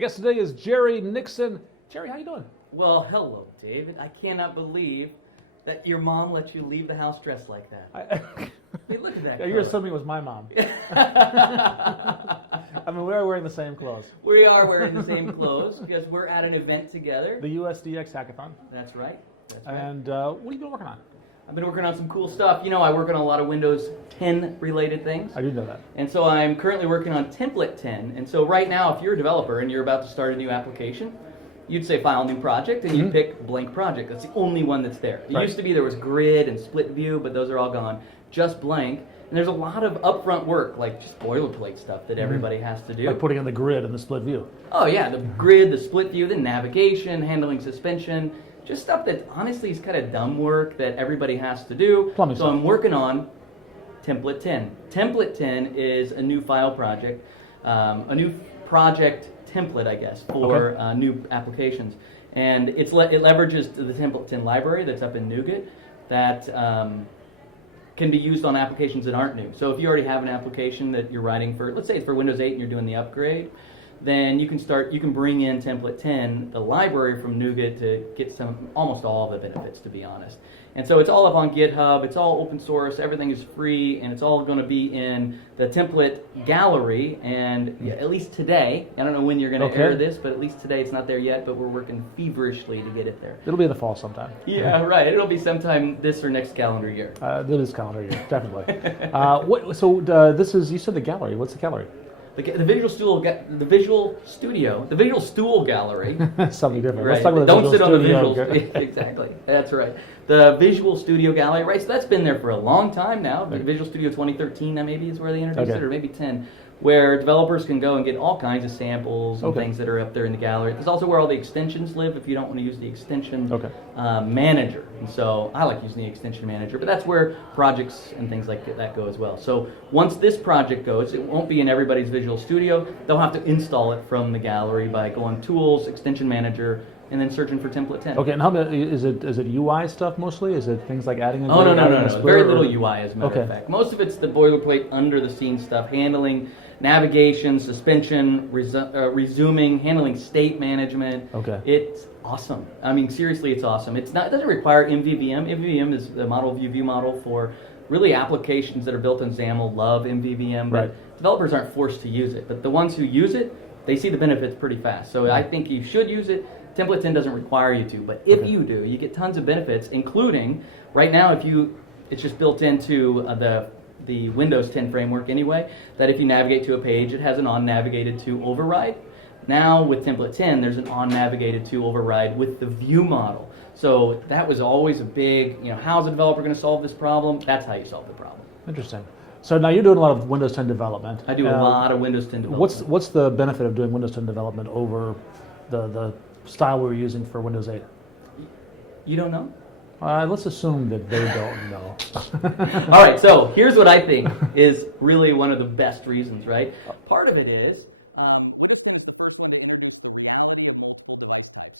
guest today is Jerry Nixon. Jerry, how you doing? Well, hello, David. I cannot believe that your mom let you leave the house dressed like that. Hey, look at that. Yeah, you're assuming it was my mom. I mean, we are wearing the same clothes. We are wearing the same clothes because we're at an event together. The USDX Hackathon. That's right. That's right. And what have you been working on? I've been working on some cool stuff. You know, I work on a lot of Windows 10 related things. I do know that. And so I'm currently working on Template 10. And so right now, if you're a developer and you're about to start a new application, you'd say File New Project, and you'd pick Blank Project. That's the only one that's there. It used to be there was Grid and Split View, but those are all gone. Just Blank. And there's a lot of upfront work, like just boilerplate stuff that everybody has to do. Like putting in the grid and the split view. Oh yeah, the grid, the split view, the navigation, handling suspension, just stuff that honestly is kind of dumb work that everybody has to do. Plumbing so stuff. I'm working on Template 10. Template 10 is a new file project, a new project template, I guess, for new applications. And it leverages the Template 10 library that's up in NuGet that can be used on applications that aren't new. So if you already have an application that you're writing for, let's say it's for Windows 8 and you're doing the upgrade, then you can bring in Template 10, the library from NuGet, to get almost all of the benefits, to be honest. And so it's all up on GitHub, it's all open source, everything is free, and it's all going to be in the template gallery. And at least today, I don't know when you're going to air this, but at least today it's not there yet, but we're working feverishly to get it there. It'll be in the fall sometime. Yeah, right. It'll be sometime this or next calendar year. This calendar year, definitely. This is, you said the gallery. What's the gallery? The Visual Stool Gallery. Something different. Right. Let's talk about Don't sit on the Studio. Visual. Exactly. That's right. The Visual Studio Gallery, right? So that's been there for a long time now. The Visual Studio 2013, maybe, is where they introduced it, or maybe 10, where developers can go and get all kinds of samples and things that are up there in the gallery. It's also where all the extensions live if you don't want to use the extension manager. And so I like using the extension manager, but that's where projects and things like that go as well. So once this project goes, it won't be in everybody's Visual Studio. They'll have to install it from the gallery by going Tools, Extension Manager, and then searching for Template 10. Okay, and how many, is it UI stuff mostly? Is it things like adding a Oh, grid, no. Very little UI, as a matter of fact. Most of it's the boilerplate, under-the-scene stuff, handling navigation, suspension, resuming, handling state management. Okay. It's awesome. I mean, seriously, it's awesome. It doesn't require MVVM. MVVM is the model view model for really applications that are built in XAML love MVVM, but developers aren't forced to use it. But the ones who use it, they see the benefits pretty fast. So I think you should use it. Template 10 doesn't require you to, but if you do, you get tons of benefits, including right now it's just built into the Windows 10 framework anyway, that if you navigate to a page, it has an on-navigated-to override. Now with Template 10, there's an on-navigated-to override with the view model. So that was always a big, how's a developer going to solve this problem? That's how you solve the problem. Interesting. So now you're doing a lot of Windows 10 development. I do a lot of Windows 10 development. What's the benefit of doing Windows 10 development over the style we were using for Windows 8? You don't know? Let's assume that they don't know. All right, so here's what I think is really one of the best reasons, right? Part of it is,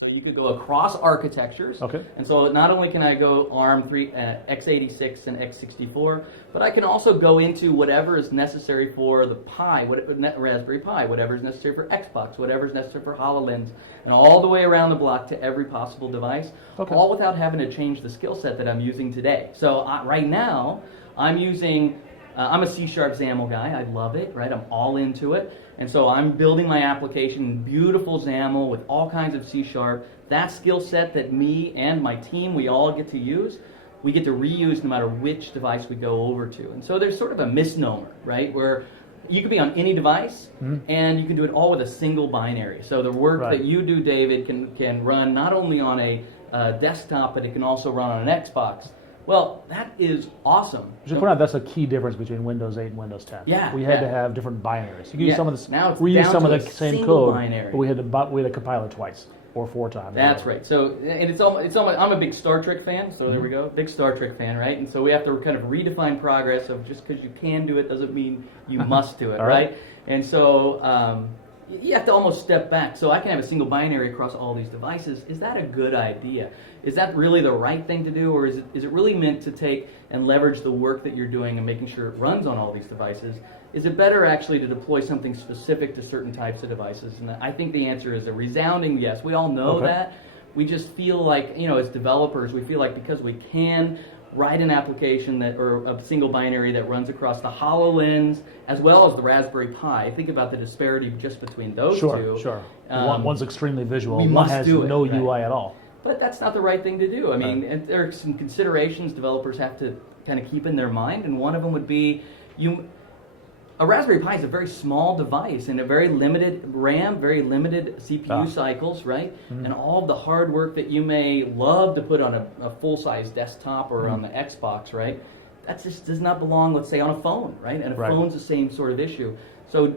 so you could go across architectures. Okay. And so not only can I go ARM x86 and x64, but I can also go into whatever is necessary for the Pi, Raspberry Pi, whatever is necessary for Xbox, whatever is necessary for HoloLens, and all the way around the block to every possible device, all without having to change the skill set that I'm using today. So right now, I'm using, I'm a C# XAML guy. I love it, right? I'm all into it. And so I'm building my application in beautiful XAML with all kinds of C#. That skill set that me and my team, we all get to use, we get to reuse no matter which device we go over to. And so there's sort of a misnomer, right, where you could be on any device and you can do it all with a single binary. So the work that you do, David, can run not only on a desktop, but it can also run on an Xbox. Well, that is awesome. Just point out that's a key difference between Windows 8 and Windows 10. Yeah, we had to have different binaries. You can use some of the now we use some of the same code, binary. but we had to compile it twice or 4 times. That's right. So, and it's almost. I'm a big Star Trek fan. So there we go, big Star Trek fan, right? And so we have to kind of redefine progress of just because you can do it doesn't mean you must do it, right? And so. You have to almost step back. So I can have a single binary across all these devices. Is that a good idea? Is that really the right thing to do, or is it really meant to take and leverage the work that you're doing and making sure it runs on all these devices? Is it better actually to deploy something specific to certain types of devices? And I think the answer is a resounding yes. We all know that. We just feel like, as developers, we feel like because we can write an application or a single binary that runs across the HoloLens as well as the Raspberry Pi. Think about the disparity just between those two. Sure. One's extremely visual. We One must has do it, no right? UI at all. But that's not the right thing to do. I mean, and there are some considerations developers have to kind of keep in their mind, and one of them would be a Raspberry Pi is a very small device and a very limited RAM, very limited CPU cycles, right? And all of the hard work that you may love to put on a full-size desktop or on the Xbox, right? That just does not belong, let's say, on a phone, right? And a phone's the same sort of issue. So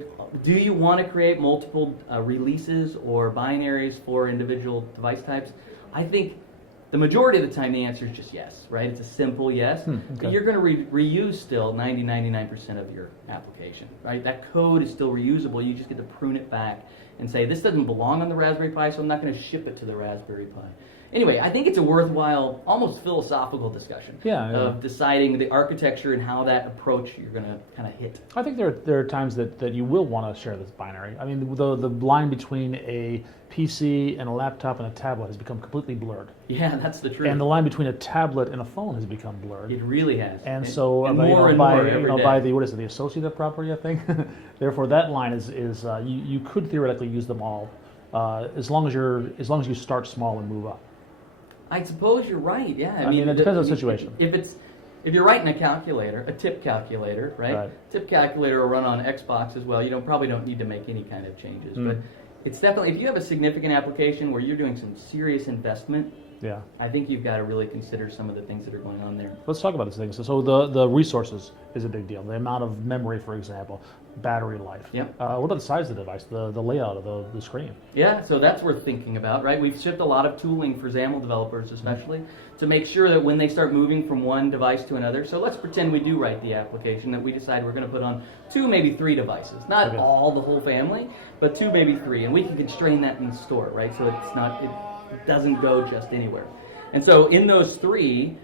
do you want to create multiple releases or binaries for individual device types? I think the majority of the time the answer is just yes, right? It's a simple yes. But you're going to reuse still 99% of your application, right? That code is still reusable. You just get to prune it back and say, this doesn't belong on the Raspberry Pi, so I'm not going to ship it to the Raspberry Pi. Anyway, I think it's a worthwhile, almost philosophical discussion of deciding the architecture and how that approach you're going to kind of hit. I think there are times that you will want to share this binary. I mean, the line between a PC and a laptop and a tablet has become completely blurred. Yeah, that's the truth. And the line between a tablet and a phone has become blurred. It really has. And so and more by the the associative property, I think. Therefore, that line is you could theoretically use them all as long as you start small and move up. I suppose you're right. Yeah, I mean, it depends on the situation. If you're writing a calculator, a tip calculator, right? Tip calculator will run on Xbox as well. You probably don't need to make any kind of changes, but it's definitely, if you have a significant application where you're doing some serious investment, I think you've got to really consider some of the things that are going on there. Let's talk about these things. So the resources is a big deal. The amount of memory, for example, battery life. What about the size of the device, the layout of the screen? Yeah, so that's worth thinking about, right? We've shipped a lot of tooling for XAML developers especially to make sure that when they start moving from one device to another, so let's pretend we do write the application that we decide we're going to put on 2, maybe 3 devices. Not all the whole family, but 2, maybe 3. And we can constrain that in the store, right? So it doesn't go just anywhere. And so in those 3,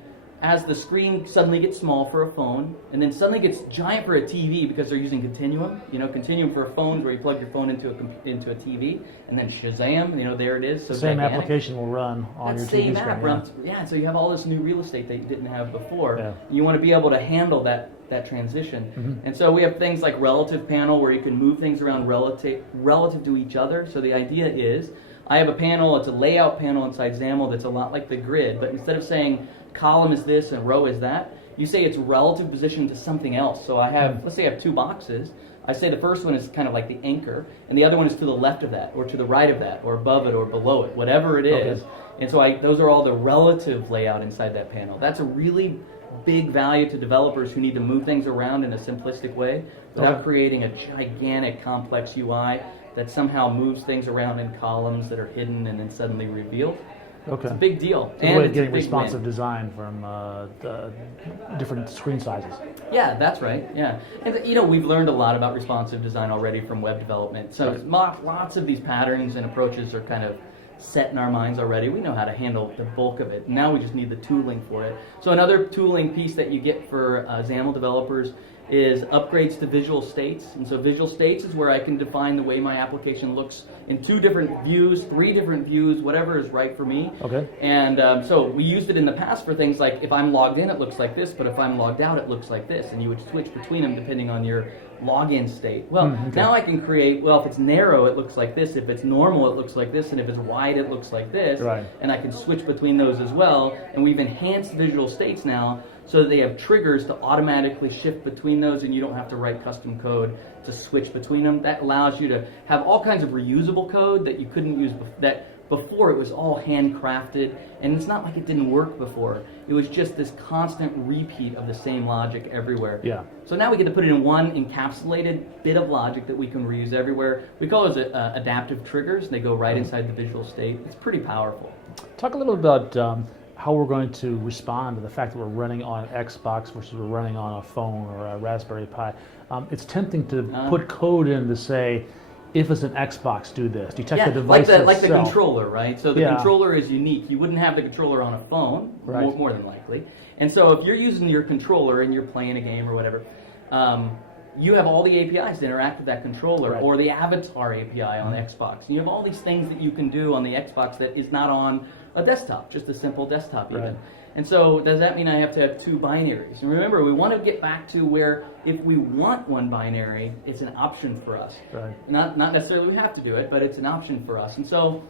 as the screen suddenly gets small for a phone, and then suddenly gets giant for a TV because they're using Continuum. Continuum for phones where you plug your phone into a TV, and then Shazam, there it is. So same gigantic. Application will run on your TV screen. Runs, so you have all this new real estate that you didn't have before. You want to be able to handle that transition. And so we have things like relative panel where you can move things around relative to each other. So the idea is, I have a panel, it's a layout panel inside XAML that's a lot like the grid, but instead of saying column is this and row is that, you say it's relative position to something else. So I have, let's say I have 2 boxes. I say the first one is kind of like the anchor, and the other one is to the left of that, or to the right of that, or above it, or below it, whatever it is. And so those are all the relative layout inside that panel. That's a really big value to developers who need to move things around in a simplistic way without creating a gigantic, complex UI that somehow moves things around in columns that are hidden and then suddenly revealed. It's a big deal. It's a way of getting responsive design from different screen sizes. Yeah, that's right. Yeah. And, we've learned a lot about responsive design already from web development. So lots of these patterns and approaches are kind of set in our minds already. We know how to handle the bulk of it. Now we just need the tooling for it. So another tooling piece that you get for XAML developers is upgrades to visual states. And so visual states is where I can define the way my application looks in 2 different views, 3 different views, whatever is right for me. And so we used it in the past for things like if I'm logged in, it looks like this, but if I'm logged out, it looks like this. And you would switch between them depending on your login state. Well, now I can create, if it's narrow, it looks like this. If it's normal, it looks like this. And if it's wide, it looks like this. And I can switch between those as well. And we've enhanced visual states now so that they have triggers to automatically shift between those, and you don't have to write custom code to switch between them. That allows you to have all kinds of reusable code that you couldn't use before. It was all handcrafted, and it's not like it didn't work before. It was just this constant repeat of the same logic everywhere. So now we get to put it in one encapsulated bit of logic that we can reuse everywhere. We call those adaptive triggers, and they go right inside the visual state. It's pretty powerful. Talk a little about how we're going to respond to the fact that we're running on an Xbox versus we're running on a phone or a Raspberry Pi. It's tempting to put code in to say, if it's an Xbox, do this. Detect the device like the itself. controller, right? So the controller is unique. You wouldn't have the controller on a phone, more than likely. And so if you're using your controller and you're playing a game or whatever, you have all the APIs to interact with that controller, or the Avatar API on Xbox. And you have all these things that you can do on the Xbox that is not on a desktop, just a simple desktop even. Right. And so does that mean I have to have two binaries? And remember, we want to get back to where if we want one binary, it's an option for us. Right. Not necessarily we have to do it, but it's an option for us. And so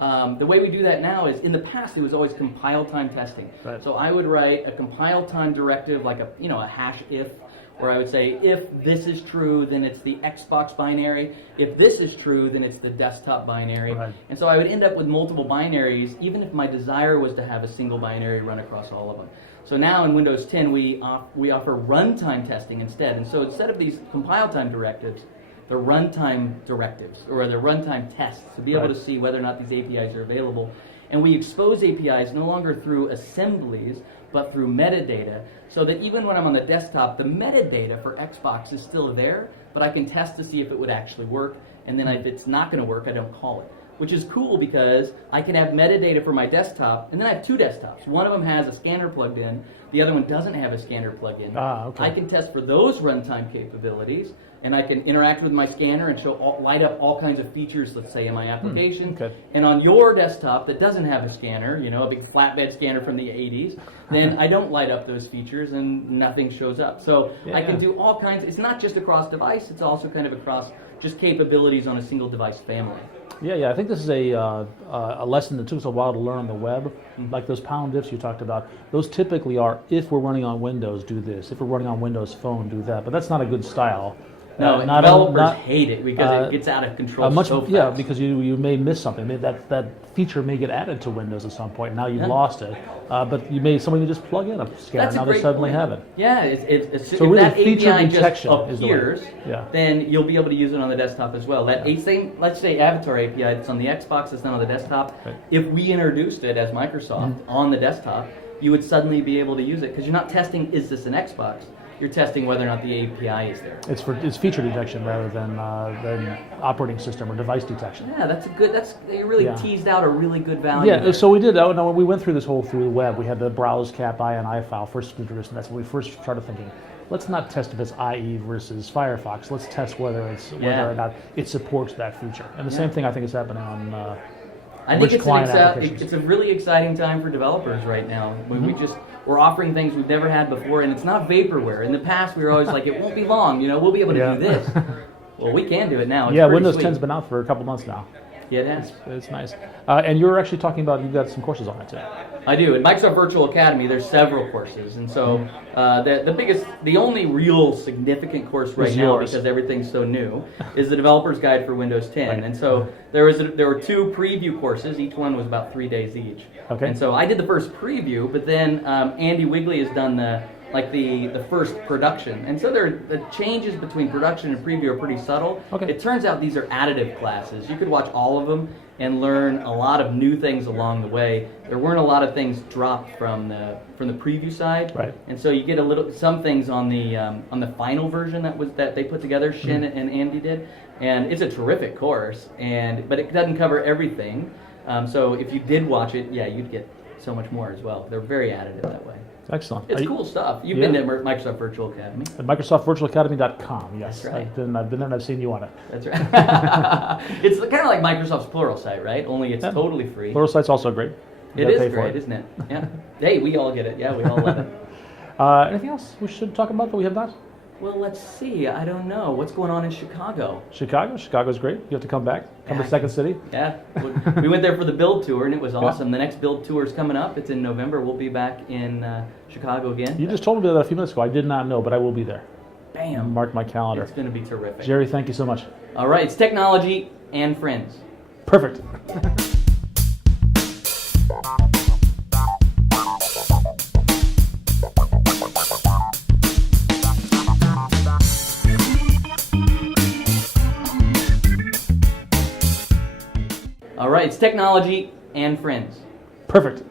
the way we do that now is, in the past, it was always compile time testing. Right. So I would write a compile time directive, like a hash if, where I would say, if this is true, then it's the Xbox binary. If this is true, then it's the desktop binary. Right. And so I would end up with multiple binaries, even if my desire was to have a single binary run across all of them. So now in Windows 10, we offer runtime testing instead. And so instead of these compile time directives, they're runtime directives, or they're runtime tests, to be able to see whether or not these APIs are available. And we expose APIs no longer through assemblies, but through metadata, so that even when I'm on the desktop, the metadata for Xbox is still there, but I can test to see if it would actually work, and then if it's not going to work, I don't call it. Which is cool because I can have metadata for my desktop, and then I have two desktops. One of them has a scanner plugged in, the other one doesn't have a scanner plugged in. Okay. I can test for those runtime capabilities, and I can interact with my scanner and light up all kinds of features, let's say, in my application. Okay. And on your desktop that doesn't have a scanner, a big flatbed scanner from the 80s, then I don't light up those features and nothing shows up. So I can do all kinds. It's not just across device, it's also kind of across just capabilities on a single device family. Yeah. I think this is a lesson that took us a while to learn on the web. Mm-hmm. Like those pound diffs you talked about, those typically are, if we're running on Windows, do this. If we're running on Windows Phone, do that. But that's not a good style. No, developers hate it because it gets out of control so fast. Yeah, because you may miss something. That feature may get added to Windows at some point. Now you've lost it, but somebody just plug in a scanner. Now they suddenly have it. Yeah, it's so if really that feature API detection just appears, then you'll be able to use it on the desktop as well. That same, let's say, Avatar API that's on the Xbox, that's not on the desktop. Right. If we introduced it as Microsoft on the desktop, you would suddenly be able to use it because you're not testing, is this an Xbox? You're testing whether or not the API is there. It's feature detection rather than operating system or device detection. Yeah, you really teased out a really good value. Yeah, so we did. When we went through this through the web, we had the browse cap INI file first introduced, and that's when we first started thinking, let's not test if it's IE versus Firefox. Let's test whether or not it supports that feature. And the same thing I think is happening on I think it's a really exciting time for developers right now. When we're offering things we've never had before, and it's not vaporware. In the past, we were always like, it won't be long, we'll be able to do this. Well, we can do it now. It's Windows sweet. 10's been out for a couple months now. Yeah, it has. It's nice. And you're actually talking about, you've got some courses on it too. I do. At Microsoft Virtual Academy, there's several courses. And so the only real significant course right now, because everything's so new, is the Developer's Guide for Windows 10. Right. And so there were two preview courses. Each one was about 3 days each. Okay. And so I did the first preview, but then Andy Wigley has done the first production. And so the changes between production and preview are pretty subtle. Okay. It turns out these are additive classes. You could watch all of them and learn a lot of new things along the way. There weren't a lot of things dropped from the preview side. Right. And so you get some things on the final version that they put together, Shin and Andy did. And it's a terrific course, but it doesn't cover everything. So if you did watch it, you'd get so much more as well. They're very additive that way. Excellent. It's cool stuff. You've been to Microsoft Virtual Academy. At MicrosoftVirtualAcademy.com, yes. That's right. I've been there and I've seen you on it. That's right. It's kind of like Microsoft's Pluralsight, right? Only it's totally free. Pluralsight's also great. It is great, isn't it? Yeah. Hey, we all get it. Yeah, we all love it. Anything else we should talk about that we have not? Well, let's see. I don't know. What's going on in Chicago? Chicago's great. You have to come back. Come to Second City. Yeah. We went there for the build tour, and it was awesome. The next build tour is coming up. It's in November. We'll be back in Chicago again. You just told me that a few minutes ago. I did not know, but I will be there. Bam. Mark my calendar. It's going to be terrific. Jerry, thank you so much. All right. It's technology and friends. Perfect. All right, it's technology and friends. Perfect.